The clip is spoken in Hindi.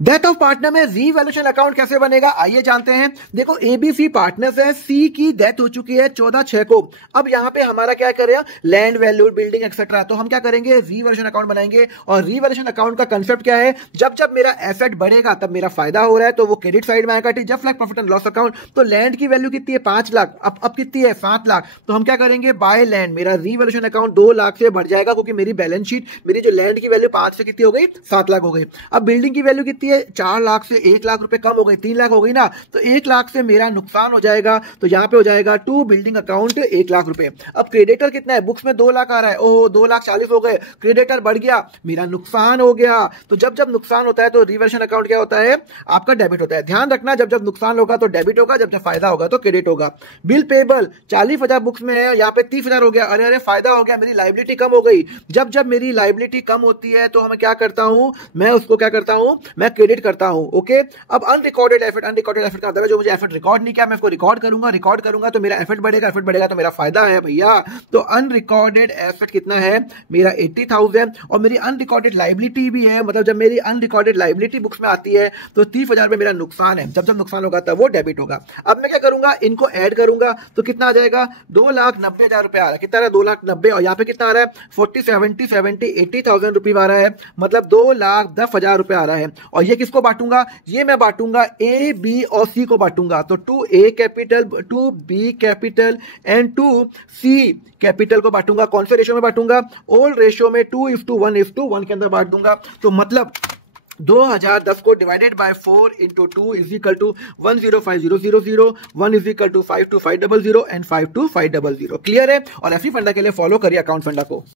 डेथ ऑफ पार्टनर में रीवैल्यूएशन अकाउंट कैसे बनेगा, आइए जानते हैं। देखो, एबीसी पार्टनर्स है, सी की डेथ हो चुकी है 14/6 को। अब यहाँ पे हमारा क्या करेगा, लैंड वैल्यू, बिल्डिंग एक्सेट्रा, तो हम क्या करेंगे, रीवैल्यूएशन अकाउंट बनाएंगे। और रीवैल्यूएशन अकाउंट का कंसेप्ट क्या है, जब जब मेरा एसेट बढ़ेगा तब मेरा फायदा हो रहा है तो वो क्रेडिट साइड में आएगा। Just like profit and loss account. तो लैंड की वैल्यू कितनी है, 5 लाख, अब कितनी है, 7 लाख। तो हम क्या करेंगे, बाय लैंड, मेरा रीवैल्यूएशन अकाउंट 2 लाख से बढ़ जाएगा क्योंकि मेरी बैलेंस शीट, मेरी जो लैंड की वैल्यू 5 से कितनी हो गई, 7 लाख हो गई। अब बिल्डिंग की वैल्यू कितनी है, 4 लाख से 1 लाख रुपए कम हो गई, 3 लाख हो गई ना, तो 1 लाख से मेरा नुकसान हो जाएगा। तो यहां पे हो जाएगा टू बिल्डिंग अकाउंट 1 लाख रुपए। अब क्रेडिटर कितना है, बुक्स में 2 लाख आ रहा है, ओह 2 लाख 40 हो गए, क्रेडिटर बढ़ गया, मेरा नुकसान हो गया। तो जब जब नुकसान होता है तो रिवर्शन अकाउंट क्या होता है, आपका डेबिट होता है। ध्यान रखना, जब जब नुकसान होगा तो डेबिट होगा, जब जब फायदा होगा तो क्रेडिट होगा। बिल पेबल 40,000 बुक्स में है, यहाँ पे 30,000 हो गया, अरे अरे फायदा हो गया, मेरी लाइबिलिटी कम हो गई। जब जब मेरी लाइबिलिटी कम होती है तो हम क्या करता हूं, मैं उसको क्या करता हूं, मैं क्रेडिट करता हूं। ओके, अब अनरिकॉर्डेड एफर्ट, अनरिकॉर्डेड एफर्ट का मतलब है जो मुझे एफर्ट रिकॉर्ड नहीं किया, मैं इसको रिकॉर्ड करूंगा तो मेरा एफर्ट बढ़ेगा, एफर्ट बढ़ेगा तो मेरा फायदा है भैया। तो अनरिकॉर्डेड एफर्ट कितना है, मेरा 80,000। और मेरी अनरिकॉर्डेड लाइबिलिटी भी है, मतलब जब मेरी अनरिकॉर्डेड लाइबिलिटी बुक्स में आती है तो 30,000 में मेरा नुकसान है। जब जब नुकसान होगा तब वो डेबिट होगा। अब मैं क्या करूंगा, इनको ऐड करूंगा तो कितना आ जाएगा, 2,90,000 रुपए आ रहा है। कितना आ रहा है, 2,90,000। और यहाँ पे कितना आ रहा है, 40 70 70 80,000 रुपये आ रहा है, मतलब 2,10,000 रुपए आ रहा है। और ये किसको बांटूंगा, ये मैं बांटूंगा ए, बी और सी को बांटूंगा। तो 2A capital, 2B capital and 2C capital को बांटूंगा। कौन से रेशियो में बांटूंगा, ओल्ड रेशियो में 2:1 के अंदर बांट दूंगा। तो मतलब 2010 को divided by 4 into 2 is equal to 105000, 1 is equal to 52,500 and 52,500। Clear है। और ऐसी फंडा के लिए फॉलो करिए अकाउंट फंडा को।